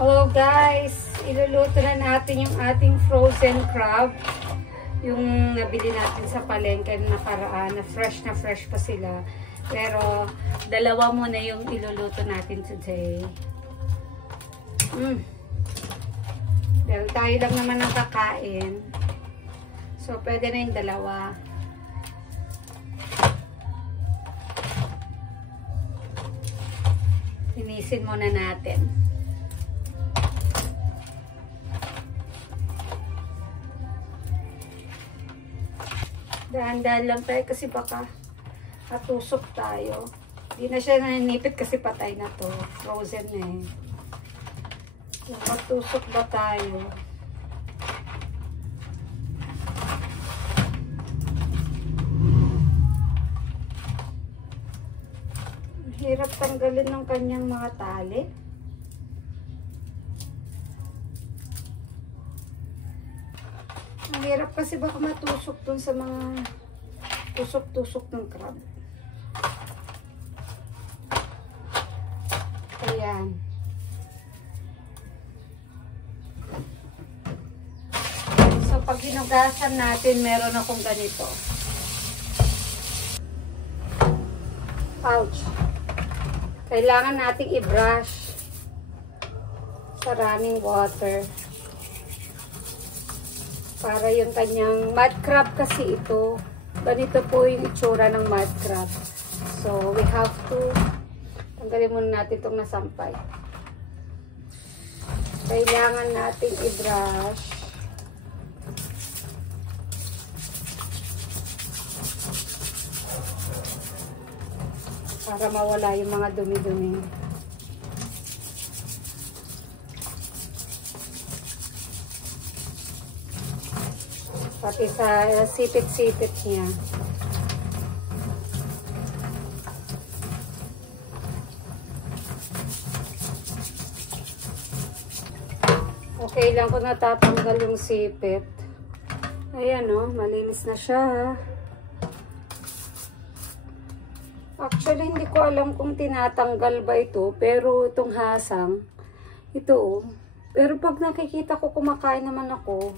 Hello guys! Iluluto na natin yung ating frozen crab. Yung nabili natin sa palengke na nakaraan, na fresh pa sila. Pero dalawa muna yung iluluto natin today. Dahil tayo lang naman ang kakain. So pwede na yung dalawa. Linisin muna natin. Dahan-dahan lang tayo kasi baka matusok tayo. Hindi na siya naninipit kasi patay na to. Frozen na eh. So, matusok ba tayo? Hirap tanggalin ng kanyang mga tali. Ang hirap kasi baka matusok dun sa mga tusok-tusok ng crab. Ayan. So, pag hinugasan natin, meron akong ganito. Ouch. Kailangan nating i-brush sa running water. Para yung kanyang mud crab kasi ito. Ganito po yung itsura ng mud crab. So, we have to tanggalin muna natin itong nasampay. Kailangan nating i-brush. Para mawala yung mga dumi-dumi. Pati sa sipit-sipit niya. Okay lang kung natatanggal yung sipit. Ayan o, malinis na siya ha. Actually, hindi ko alam kung tinatanggal ba ito. Pero itong hasang, ito o. Pero pag nakikita ko, kumakain naman ako.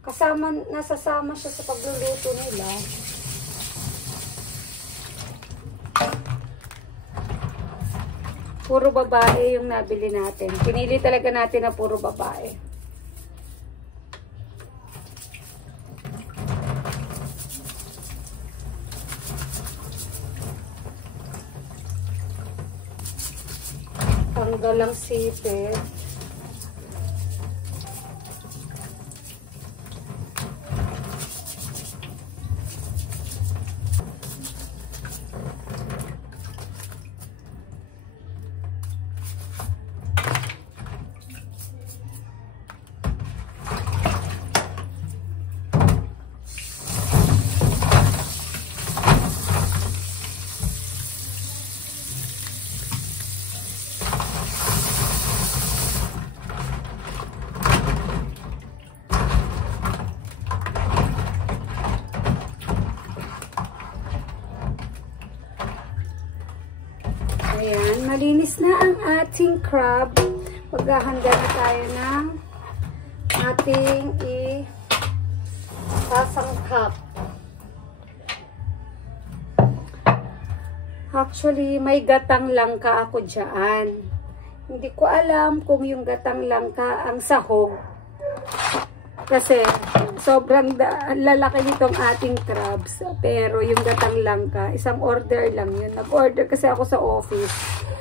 Nasasama siya sa pagluluto nila. Puro babae yung nabili natin. Pinili talaga natin na puro babae. Tanggal ang sipit. Ayan, malinis na ang ating crab. Maghahanda na tayo ng ating isasangkap. Actually, may gatang langka ako dyan. Hindi ko alam kung yung gatang langka ang sahog. Kasi sobrang lalaki nitong ating crabs. Pero yung gatang langka, isang order lang yun. Nag-order kasi ako sa office.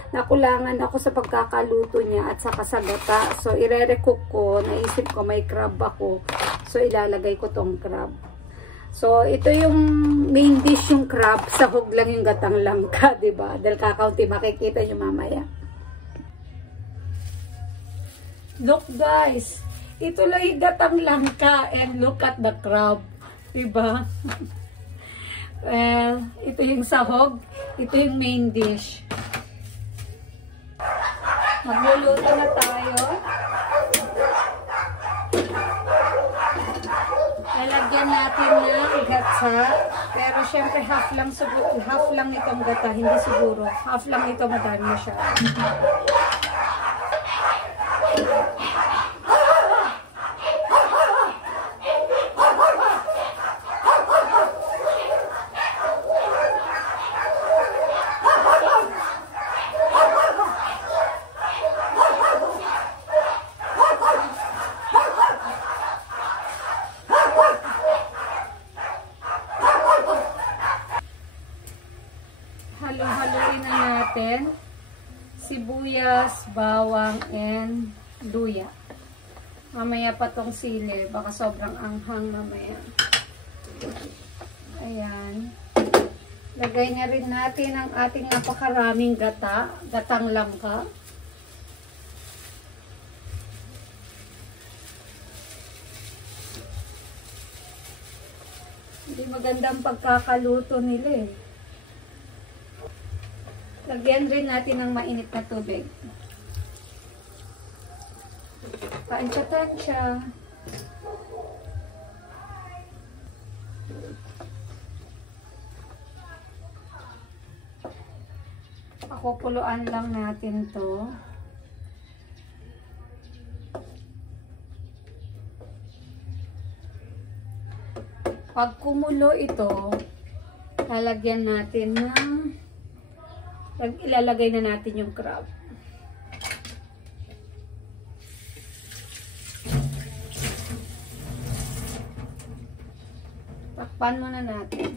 Nakulangan ako sa pagkakaluto niya at saka sa gata. So, ire-recook ko. Naisip ko may crab ako. So, ilalagay ko tong crab. So, ito yung main dish yung crab. Sahog lang yung gatang langka, diba? Dahil kakaunti, makikita nyo mamaya. Look guys! Ito lang yung gatang langka and look at the crab. Diba? Well, ito yung sahog. Ito yung main dish. Magluluto na tayo. Lalagyan natin ng gatsa. Pero syempre half lang itong gata. Hindi siguro. Half lang ito, madami siya. sibuyas, bawang, and luya. Mamaya pa tong sili. Baka sobrang anghang mamaya. Ayan. Lagay na rin natin ang ating napakaraming gata. Gatang langka. Hindi magandang pagkakaluto nila eh. Lagyan rin natin ng mainit na tubig. Tansya-tansya. Pakukuluan lang natin to. Pag kumulo ito, lalagyan natin ng ilalagay na natin yung crab. Takpan muna natin.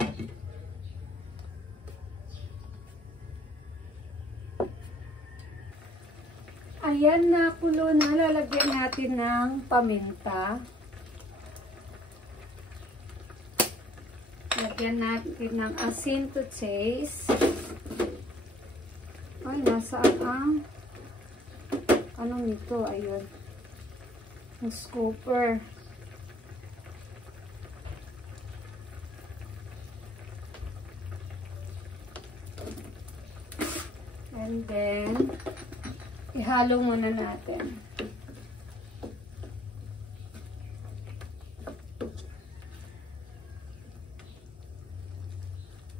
Ayan, nakulo na. Lalagyan natin ng paminta. Lagyan natin ng asin to taste. Ay, nasaan ang ano nito? Ayun. Ang scooper. And then, ihalo muna natin.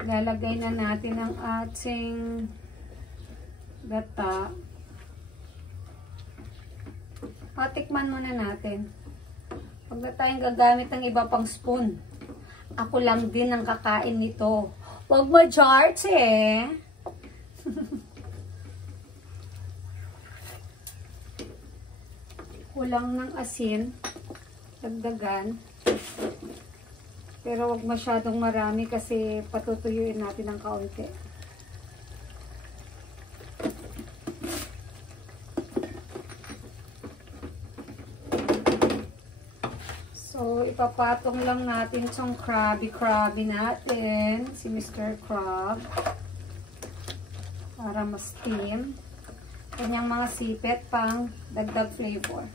Lalagay na natin ang ating gata. Patikman muna natin. Huwag na tayong gagamit ng iba pang spoon. Ako lang din ang kakain nito. Huwag mo, George, eh. Kulang ng asin. Dagdagan. Pero huwag masyadong marami kasi patutuyuin natin ng kaunti. So, ipapatong lang natin itong Krabby natin. Si Mr. Crab. Para mas steam. Kanyang mga sipet pang dagdag flavor.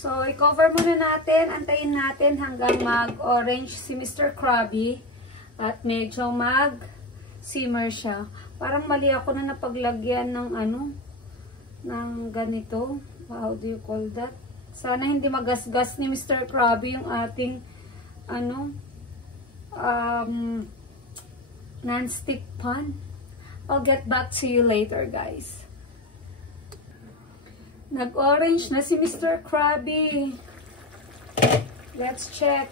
So, i-cover muna natin. Antayin natin hanggang mag-orange si Mr. Krabby. At medyo mag-simmer siya. Parang mali ako na napaglagyan ng ano, ng ganito. How do you call that? Sana hindi magasgas ni Mr. Krabby yung ating, ano, non-stick pan. I'll get back to you later, guys. Nag-orange na si Mr. Krabby. Let's check.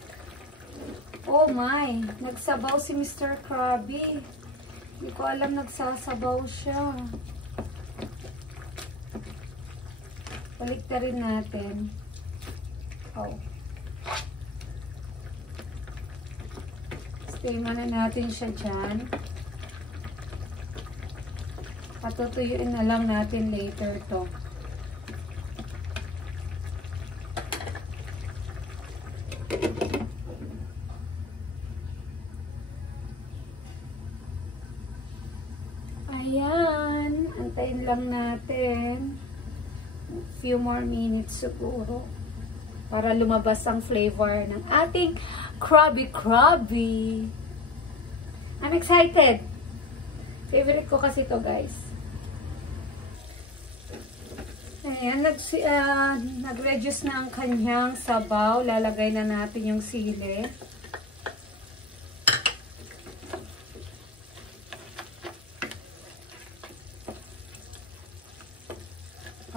Oh my, nagsabaw si Mr. Krabby. Hindi ko alam nagsasabaw siya. Baliktarin natin. Oh. Stay muna natin siya dyan. Patutuyuin na lang natin later to. Ayan. Antayin lang natin. A few more minutes siguro. Para lumabas ang flavor ng ating Krabby. I'm excited. Favorite ko kasi to, guys. Ayan. Nag-reduce na ang kanyang sabaw. Lalagay na natin yung sili.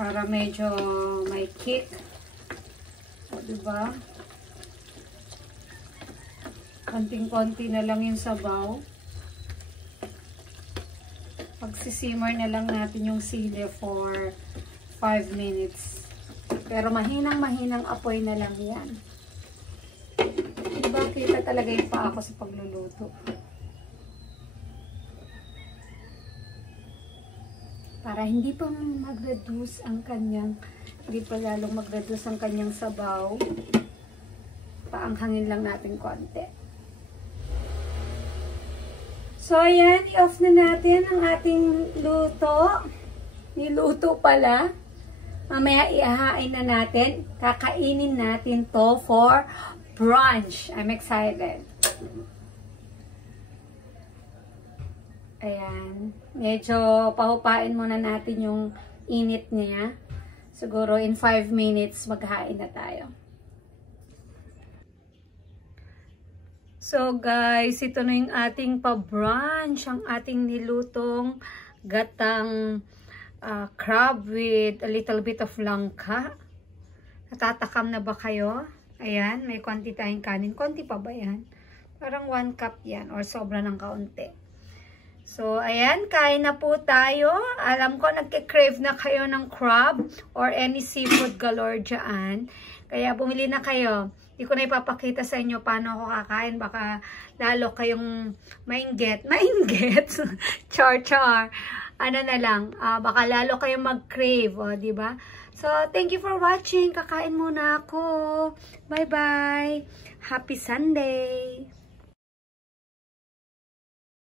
Para medyo may kick. O, diba? Konting-konti na lang yung sabaw. Pagsisimmer na lang natin yung sili for 5 minutes. Pero mahinang-mahinang apoy na lang yan. Diba, mahigpita talaga yung paa ko sa pagluluto. Para hindi pa mag-reduce ang kanyang, hindi pa lalong mag-reduce ang kanyang sabaw. Paanghangin lang natin konti. So, ayan, i-off na natin ang ating luto. Niluto pala. Mamaya ihahain na natin. Kakainin natin to for brunch. I'm excited. Ayan. Medyo pahupain muna natin yung init niya. Siguro in 5 minutes maghain na tayo. So guys, ito na yung ating pa-brunch. Ang ating nilutong gatang crab with a little bit of langka. Natatakam na ba kayo? Ayan, may konti tayong kanin. Konti pa ba yan? Parang 1 cup yan or sobra ng kaunti. So, ayan, kain na po tayo. Alam ko, nagke-crave na kayo ng crab or any seafood galore dyan. Kaya bumili na kayo. Hindi ko na ipapakita sa inyo paano ako kakain. Baka lalo kayong mainggit. Mainggit? Char-char. Ano na lang, baka lalo kayong mag-crave, diba? So, thank you for watching. Kakain muna ako. Bye-bye. Happy Sunday.